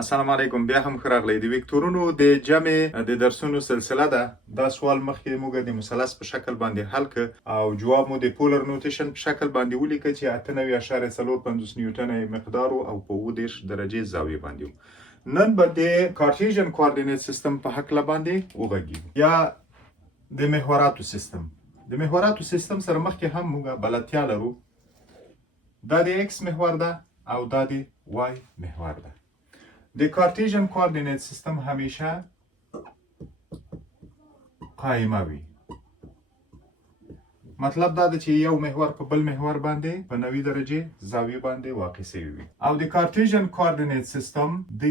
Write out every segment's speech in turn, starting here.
السلام علیکم. بیا هم ښه راغلی. د وکتورونو د جمع د درسونو سلسله ده. دا سوال مخکې موږ د مثلث په شکل باندې حل کړ او جواب مو د پولر نوټیشن په شکل باندې ولیکه چې 98.450 نیوټن مقدار او په 30 درجې زاویه باندې و. نن به د کارتیژن کوارډینیټ سیستم په حق باندې وغږیږو یا د محوراتو سیستم. د محوراتو سیستم سره مخکې هم موږ بلدتیا لرو. دا د ایکس محور ده او دا د وای محور ده. د کارتیژن کوارډینیټ سیستم همیشه قائمه وي. مطلب دا ده چې یو محور په بل محور باندې په 90 درجې زاویه باندې واقع شوی وي. او د کارتیژن کوارډینیټ سیستم د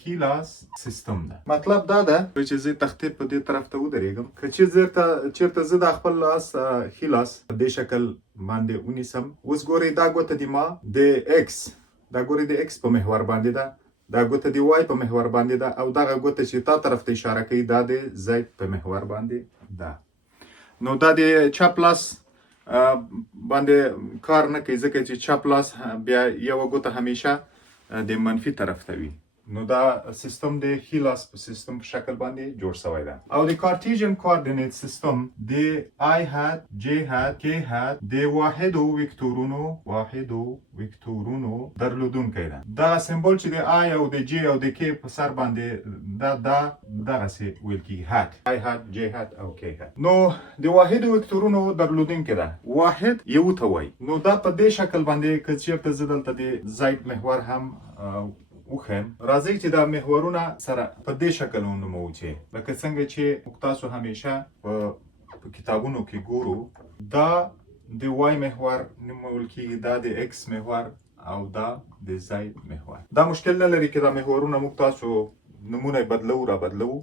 ښي لاس سیستم ده. مطلب دا ده چې زه تختې په دې طرف ته ودرېږم، که چېرته زه د خپل لاس ښي لاس په دې شکل باندې ونیسم. اوس ګورئ دا ګوته د ما د ایکس، دا ګورئ د ایکس په محور باندې ده، دا ګوته د وای په محور باندې ده، او دغه ګوته چې تا طرف ته اشاره کوي دا د زید په محور باندې ده. نو دا د چپ لاس باندې کار نه کوي، ځکه چې چپ لاس بیا یوه ګوته همیشه د منفي طرف ته وي. نو دا سیستم د ښي لاس په سیستم په شکل باندې جوړ شوی ده. او د کارتیژن کوارډینیټ سیستم د آی هات، جی هات، کی هات د واحدو وکتورونو درلودونکی ده. دا سمبول چې د آی او د جی او د کی په سر باندې دغسې ویل کېږي، هات، آی هات، جی هات او کی هات. نو د واحدو وکتورونو درلودونکی ده. واحد یو ته وایي. نو دا په دې شکل باندې که چېرته زه دلته د زید محور هم وښیم، راځئ چې دا محورونه سره په دې شکل ونوموو چې لکه څنګه چې موږ تاسو همیشه په کتابونو کې ګورو. دا د وای محور نومول کېږي، دا د ایکس محور او دا د زید محور. دا مشکل نه لري که دا محورونه موږ تاسو نمونه بدلو،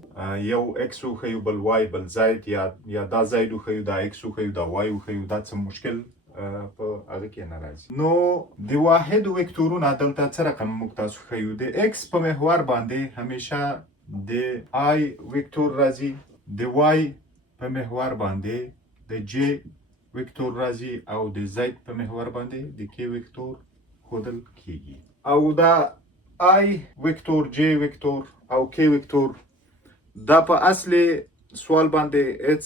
یو ایکس وښیو بل وای بل زید، یا دا زید وښیو دا ایکس وښیو دا وای وښیو، دا څه مشکل په هغه کې نه راځي. نو د واحد وکتورونه دلته څه رقم موږ تاسو ښیو. د ایکس په محور باندې همیشه د آی وکتور راځي، د وای په محور باندې د جی وکتور راځي، او د زید په محور باندې د کی وکتور ښودل کیږي. او دا آی وکتور، جی وکتور او کی وکتور دا په اصل سوال باندې هیڅ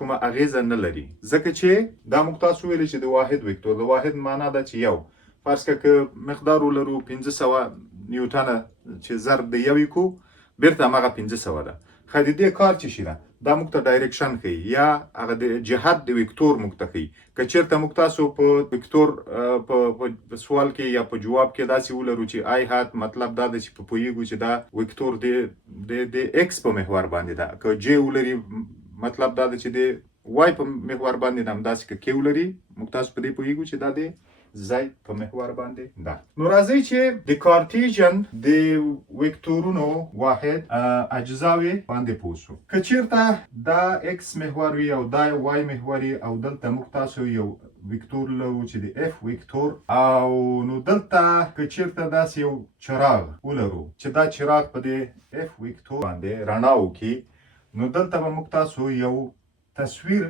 کومه اغیزه نه لري، ځکه چې دا موږ تاسو ویلي چې د واحد وکتور، د واحد معنا ده چې یو، فرض کړه که مقدار ولرو 500 نیوټنه چې ضرب د یوې کو بیرته هماغه 500 ده. خو د دې کار چې شي ده دا موږ ته ډایرکشن ښیي، یا هغه د جهت د وکتور موږ ته ښیي. که چېرته موږ تاسو په وکتور په سوال کې یا په جواب کې داسې ولرو چې آی هات، مطلب دا ده چې په پوهیږو چې دا وکتور د ایکس په محور باندې ده. که جی ولري مطلب دا ده چې د وای په محور باندې ده. همداسې که کی ولري موږ تاسو په دې پوهیږو چې دا د زید په محور باندې ده. نو راځئ چې د کارتیژن د وکتورونو واحد اجزاوې باندې پوه شو. که چېرته دا ایکس محور وي او دا وای محور وي، او دلته موږ تاسو یو وکتور لرو چې د اف وکتور، او نو دلته که چېرته داسې یو چراغ ولرو چې دا چراغ په د اف وکتور باندې رڼا وکړي، نو دلته به موږ تاسو یو تصویر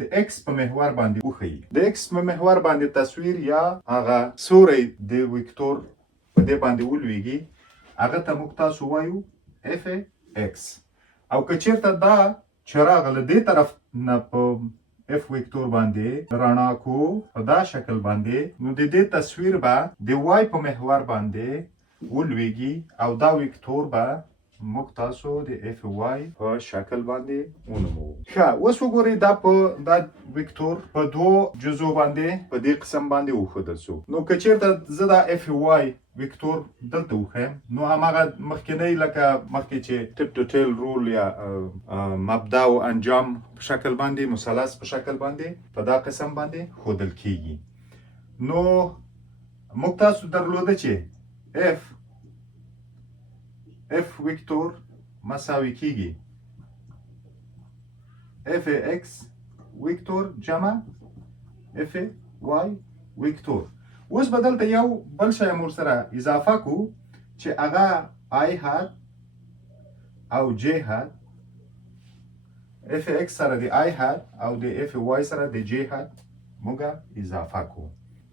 د ایکس په محور باندې وښیي. د ایکس په محور باندې تصویر یا هغه سوری د وکتور په دې باندې ولویږي، هغه ته موږ تاسو وایو اف ایکس. او که چېرته دا چراغ له دې طرف نه په اف وکتور باندې رڼا کو په دا شکل باندې، نو د دې تصویر به د وای په محور باندې ولویږي، او دا وکتور به موږ تاسو د اف وای په شکل باندې ونوموو. ښه، اوس وګورئ دا وکتور په دوو جزو باندې په دې قسم باندې وښودل شو. نو که چېرته زه دا اف وای وکتور دلته وښیم، نو هماغه مخکینی لکه مخکې چې ټپ ټو ټیل رول یا مبدا او انجام په شکل باندې، مثلث په شکل باندې په دا قسم باندې ښودل کیږي. نو موږ تاسو درلوده چې اف وکتور مساوي کیږي اف ایکس وکتور جمع اف وای وکتور. اوس به دلته یو بل شی هم ورسره اضافه کو چې هغه آی هات او جی هات، اف ایکس سره د آی هات او د اف وای سره د جی هات موږ اضافه کو.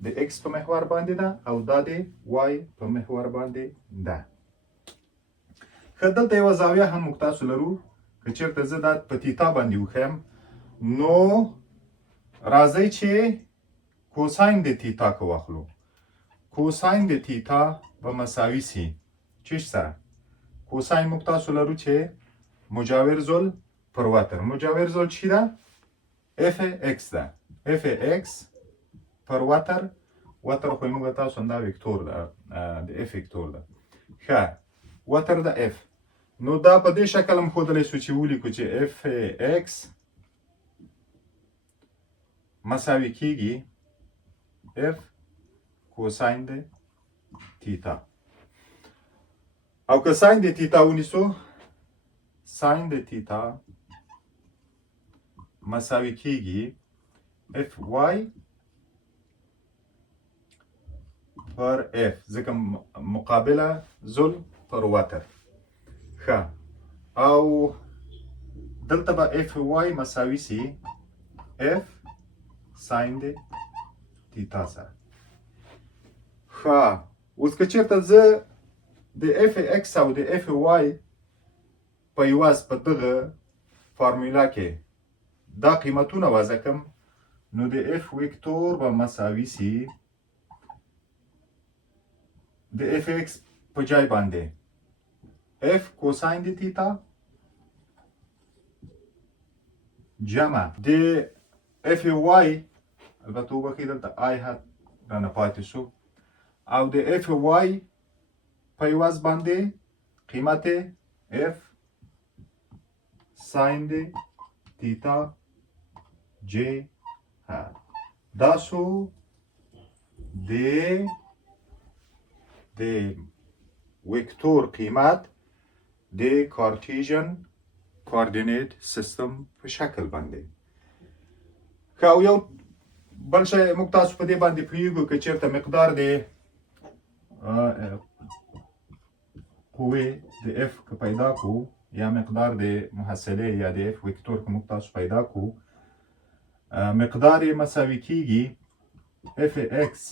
د x په محور باندې ده او دا د y په محور باندې ده. ښه دلته یوه زاویه هم موږ تاسو لرو. که چېرته زه دا په تیتا باندې وښیم نو راځئ چې کوساین د تیتا که واخلو. کوساین د تیتا به مساوي سي چیش سره؟ کوساین موږ تاسو لرو چې مجاور ضلع پر وتر. مجاور ضلع چی ده؟ اف اکس ده. اف اکس پر وتر. وتر خو موږ تاسو دا وکتور ده، د اف وکتور ده. ښه وتر د اف. نو دا په دې شکل هم ښودلی شو چې ولیکو چې اف اکس مساوي کیږي اف کوساین د تیتا. او که ساین د تیتا ونیسو، ساین د تیتا مساوي کیږي اف وای پر اف، ځکه مقابله ضلع پر وتر. ښه او دلته به اف وای مساوي سي اف ساین د تیتا سره. ښه اوس که چېرته زه د اف اکس او د اف وای په یواز په دغه فارمولا کې دا قیمتونه وضع کړم نو د اف وکتور به مساوي سي د اف اکس په جای باندې اف کوساین د تیتا جمع د اف وای، البته وبخښئ دلته آی هات رانه پاتې شو، او د اف وای په عوض باندې قیمت اف ساین د تیتا جی هات. دا شو د وکتور قیمت د کارتیژن کوردینیت سیستم په شکل باندې. ښه او یو بل شی موږ تاسو په دې باندې پوهیږو که چېرته مقدار د قوې د اف که پیدا کړو یا مقدار د محصلې یا د اف وکتور که موږ تاسو پیدا کړو، مقدار یې مساوي کیږي اف اکس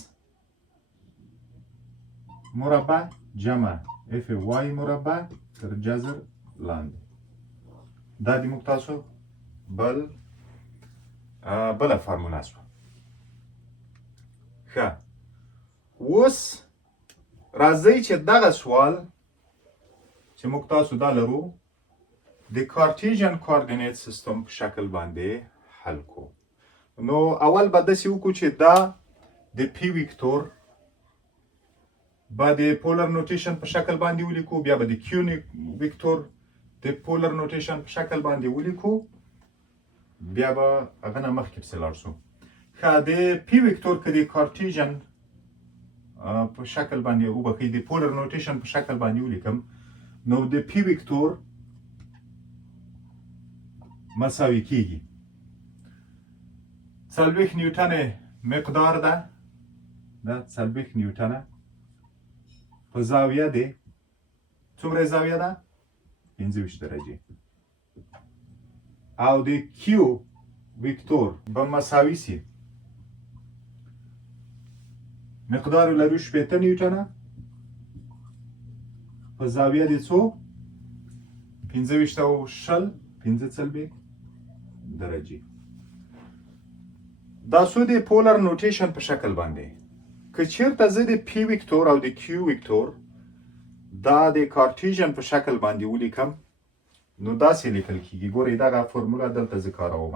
مربع جمع اف وای مربع تر جذر لاندې. دا د موږ تاسو بله فارمولا شوه. ښه اوس راځئ چې دغه سوال چې موږ تاسو دا لرو د کارتیژن کوردینیت سیستم په شکل باندې حل کو. نو اول به داسې وکړو چې دا د پی وکتور به د پولر نوټیشن په شکل باندې ولیکو، بیا به د کیو وکتور د پولر نوټیشن په شکل باندې ولیکو، بیا به هغه نه مخکې پسې لاړ شو. ښه د پی وکتور که د کارتیژن په شکل باندې وبخښئ د پولر نوټیشن په شکل باندې ولیکم نو د پی وکتور مساوي کیږي 40 نیوټنه مقدار ده، دا 40 نیوټنه په زاویه دی. څومره زاویه ده؟ 25 درجې. او د کیو وکتور به مساوي سي مقدار لرو 80 نیوټنه په زاویه دی څو؟ 25 او 45 درجې. دا سو د پولر نوټیشن په شکل باندې. که چېرته زه د پی وکتور او د کیو وکتور دا د کارتیژن په شکل باندې ولیکم نو داسې لیکل کیږي. ګورئ دغه فرمولا دلته زه کاروم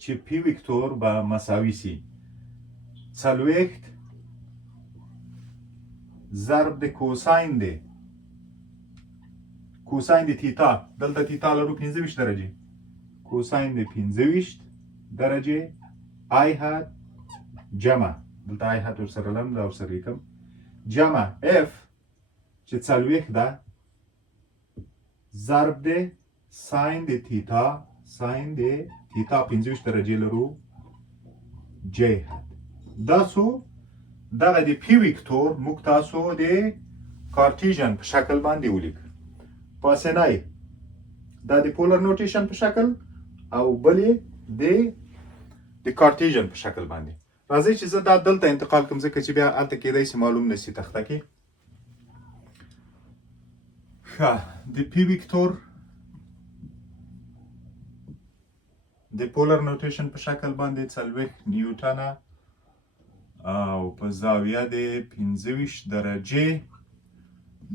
چې پی وکتور به مساوي سي 40 ضرب د کوساین دی کوساین د تیتا، دلته تیتا لرو 25 درجې، کوساین د 25 درجې آی هات جمع، دلته آی هات ورسره لرم دا ورسره لیکم، جمع اف چې 40 ده ضرب د ساین د تیتا، ساین د تیتا 25 درجې لرو جی هات. دا سو دغه د پی وکتور موږ تاسو د کارتیژن په شکل باندې ولیک. پاسنی دا د پولر نوټیشن په شکل او بلې د کارتیژن په شکل باندې. راځي چې زه دا دلته انتقال کوم ځکه چې بیا هلته کېدای شي معلوم نشي تخته کې. ښه د پی ویکتور د پولر نوټیشن په شکل باندې 40 نیوټنه او په زاویه د 25 درجې.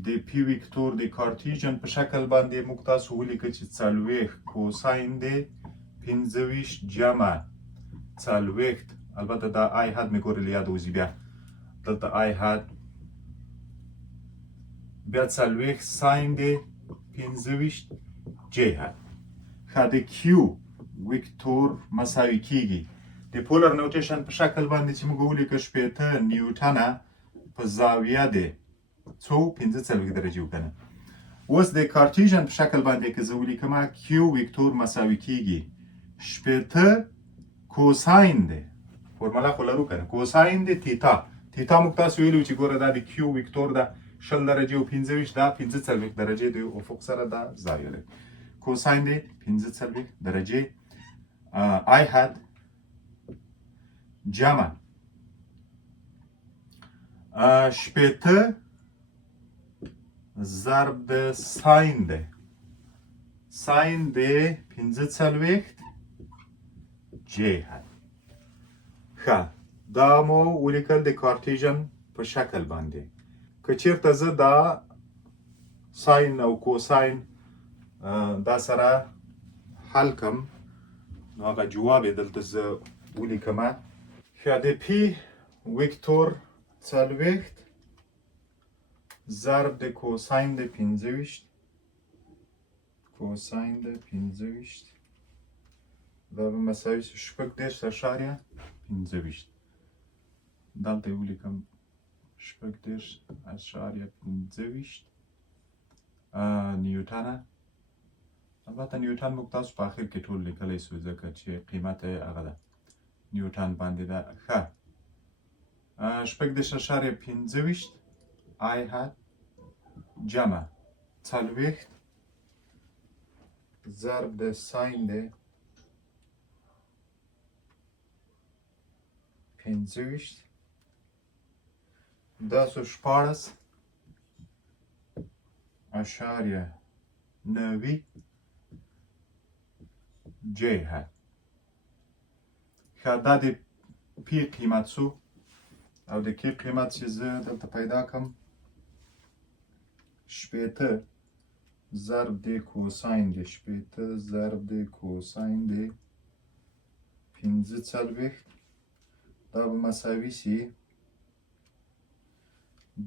د پی ویکتور د کارتیژن په شکل باندې موږ تاسو ولیکه چې 40 کوساین د 25 جمع 40. البته دا آی حد مې ګورې له یاده وځي بیا دلته آی حد بیا 40 ساین د 25 جې حد. ښه د کیو ویکتور مساوي کیږي د پولر نوټیشن په شکل باندې چې موږ ولیکه 80 نیوټنه په زاویه د څو 45 درجې وکنه. اوس د کارتیژن په شکل باندې که زه ولیکم کیو ویکتور مساوي کیږي 80 کوساین دی. فورمولا خو لرو کنه کوساین د تیتا. تیتا موږ تاسو ویلو چې ګوره دا د کیو ویکتور ده 20 درجې او 25 دا 45 درجې د افق سره دا زاویه لري. کوساین د 45 درجې آی حد جمع 80 ضرب د ساین ده. ساین د 45 جې حد. ښه دا مو ولیکل د کارتیژن په شکل باندې. که چیرته زه دا ساین او کوساین دا سره حل کم نو هغه جواب یې دلته زه ولیکم. ښه د پی ویکتور 40 ضرب د کوساین د 25 کوساین د 25 دا به مساوي شي 18.25. دلته یې ولیکم 18.25 نیوټنه. البته نیوټن موږ تاسو په آخر کې ټول لیکلی سو ځکه چې قیمت یې هغه ده نیوټن باندې ده. ښه 18.25 آی حد جمع 40 ضرب د ساین د 25 دا سو 14.90 جې حد. ښه دا د پی قیمت سو او د کې قیمت چې زه دلته پیدا کړم 80 ضرب د کوساین د 80 ضرب د کوساین د 45 دا به مساوي شي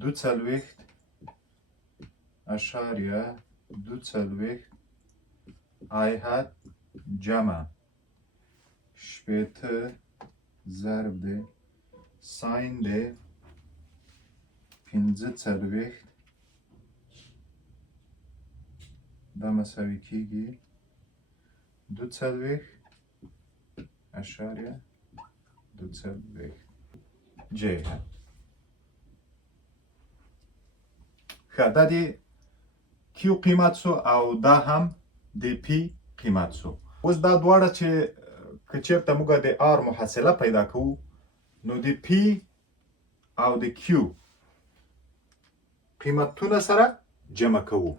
42.42 آی حد جمع 80 ضرب د ساین د 45 دا مساوي کیږي 42.42 جې حد. ښه دا د کیو قیمت سو او دا هم د پی قیمت سو. اوس دا دواړه چې که چېرته موږ د آر محصله پیدا کوو نو د پی او د کیو قیمتونه سره جمع کوو.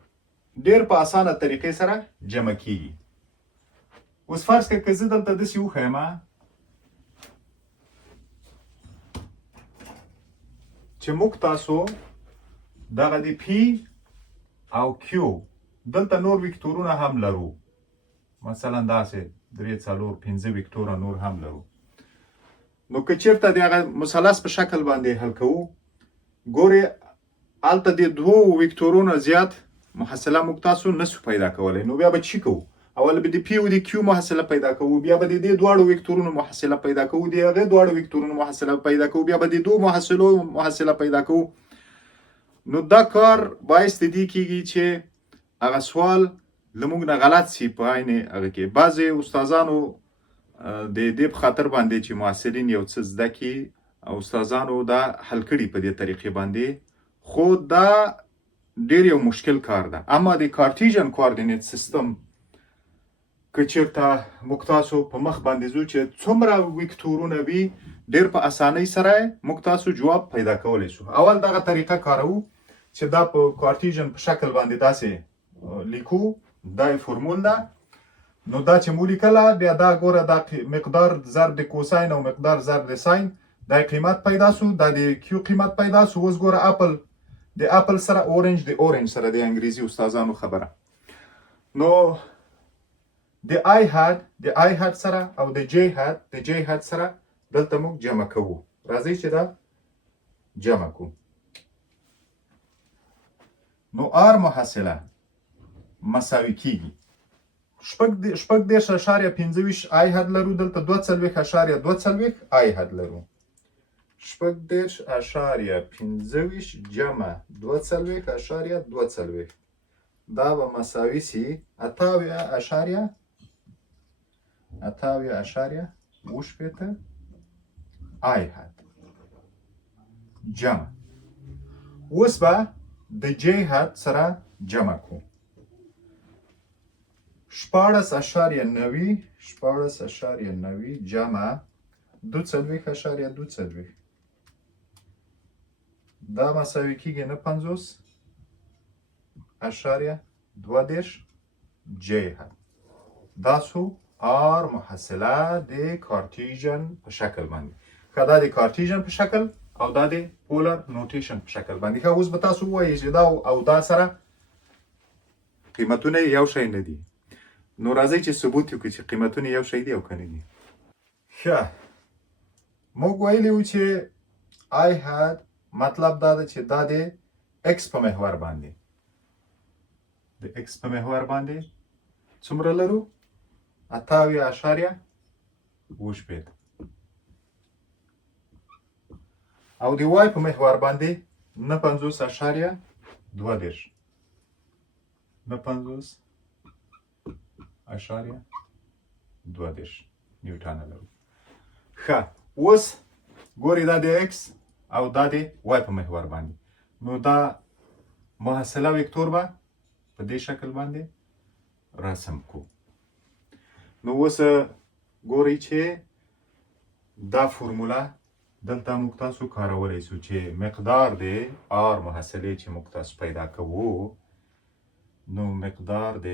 ډېر په اسانه طریقې سره جمع کیږي. اوس فرض کړه که زه دلته داسې وښیم چې موږ تاسو دغه د پی او کیو دلته نور ویکتورونه هم لرو. مثلا داسې 3 4 5 ویکتوره نور هم لرو. نو که چېرته د هغه مثلث په شکل باندې حل کوو ګورې هلته د 2 ویکتورونه زیات محصله موږ تاسو نسو پیدا کولی. نو بیا به چی کوو؟ اول به د پی او د کیو محصله پیدا کوو، بیا به د دې دواړو ویکتورونو محصله پیدا کوو، د هغې دواړو ویکتورونو محصله پیدا کوو، بیا به د 2 محصلو محصله پیدا کوو. نو دا کار باعث د دې کیږي چې هغه سوال له موږ نه غلط سي په عین هغه کې. بعضې استادانو د دې په خاطر باندې چې محصلین یو څه زده کړي او استادانو دا حل کړي په دې طریقې باندې، خو دا ډېر یو مشکل کار ده. اما د کارتیژن کوارډینیټ سیستم که چېرته موږ تاسو په مخ باندې ځو چې څومره ویکتورونه وي ډېر په اسانۍ سره موږ تاسو جواب پیدا کولی شو. اول دغه طریقه کاروو چې دا په کارتیژن په شکل باندې داسې لیکو. دا یې فورمول ده. نو دا چې مو لیکله بیا دا ګوره دا مقدار ضرب د کوساین او مقدار ضرب د ساین دا قیمت پیدا سو. دا د کیو قیمت پیدا سو. اوس ګوره اپل د اپل سره اورنج د اورنج سره د انګریزي استادانو خبره. نو د آی هات سره او د جی هات سره دلته موږ جمع کوو. راځئ چې دا جمع کوو. نو آر محصله مساوي کیږي شپږ 10.25 آی هات لرو. دلته 2.42 آی هات لرو. شپږ 10.25 جمع 2.42 دا به مساوي سي 8.8 آی هات جمع. اوس به د جی هات سره جمع کو. 14.9 جمع 2.42 دا مساوي کیږي 50.2 جی هات. دا سو آر محصله د کارتیژن په شکل باندې. که دا د کارتیژن په شکل او دا د پولر نوټیشن په شکل باندې. که اوس به تاسو ووایئ چې دا او دا سره قیمتونه یو شی نه دي. نو راځئ چې ثبوت وکړو چې قیمتونه یو شی دي او که نه دي. ښه موږ ویلي وو چې آی هات مطلب دا ده چې دا د ایکس په محور باندې د ایکس په محور باندې څومره لرو 8.8 او د وای په محور باندې 50.2 نیوټانه لرو. ښه اوس ګورئ دا د ایکس او دا د وای په محور باندې. نو دا محصله وکتور به په دې شکل باندې رسم کو. نو اوس ګورئ چې دا فرموله دلته موږ تاسو کارولی سو چې مقدار د آر محصلې چې موږ تاسو پیدا کوو. نو مقدار د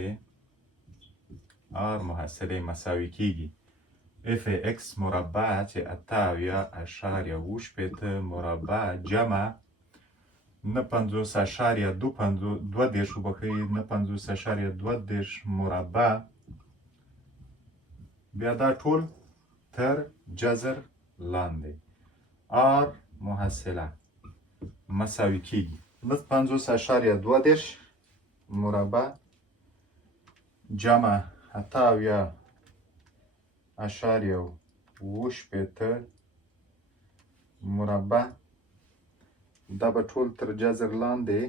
آر محصلې مساوي کیږي اف اکس مربع چې 8.8 مربع جمع 50.2 وبخښئ 50.2 مربع بیا دا ټول تر جذر لاندې آر محصله مساوي کیږي 50.2 مربع جمع 8.8 مربع دا به ټول تر جذر لاندې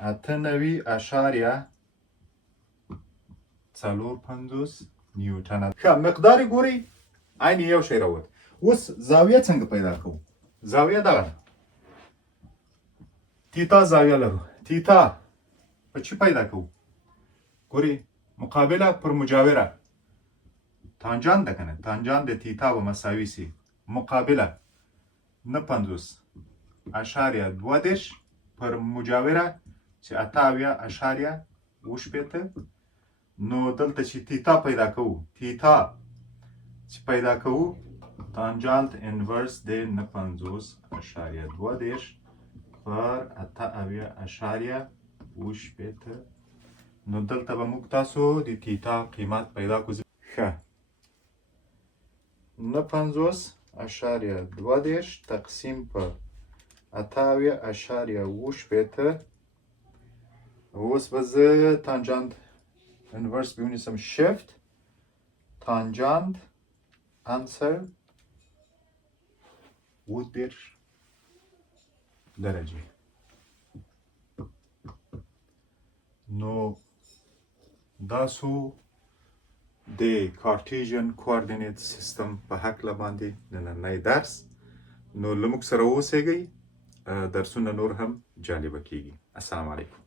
98.450 نیوټنه. ښه مقدار ګورئ عین یو شی راووت. اوس زاویه څنګه پیدا کوو؟ زاویه دغه تیتا زاویه لرو. تیتا په چی پیدا کوو؟ ګورئ مقابله پر مجاوره تانجان ده کنه. تانجان د تیتا به مساوي سي مقابله 9.2 پر مجاوره چې 8.8. نو دلته چې تیتا پیدا کوو تانجانت انورس د 9.2 پر 8.8. نو دلته به موږ تاسو د تیتا قیمت پیدا کوو. ښه 9.2 تقسیم پر 8.8. اوس به زه تانجانت انورس بونیسم شفت تانجانت answer would be درجه. نو دا سو د کارتیژن کوارډینیټ سیستم په هکله باندې نننی درس. نو له موږ سره اوسئ، درسونه نور هم جالبه کیږي. السلام علیکم.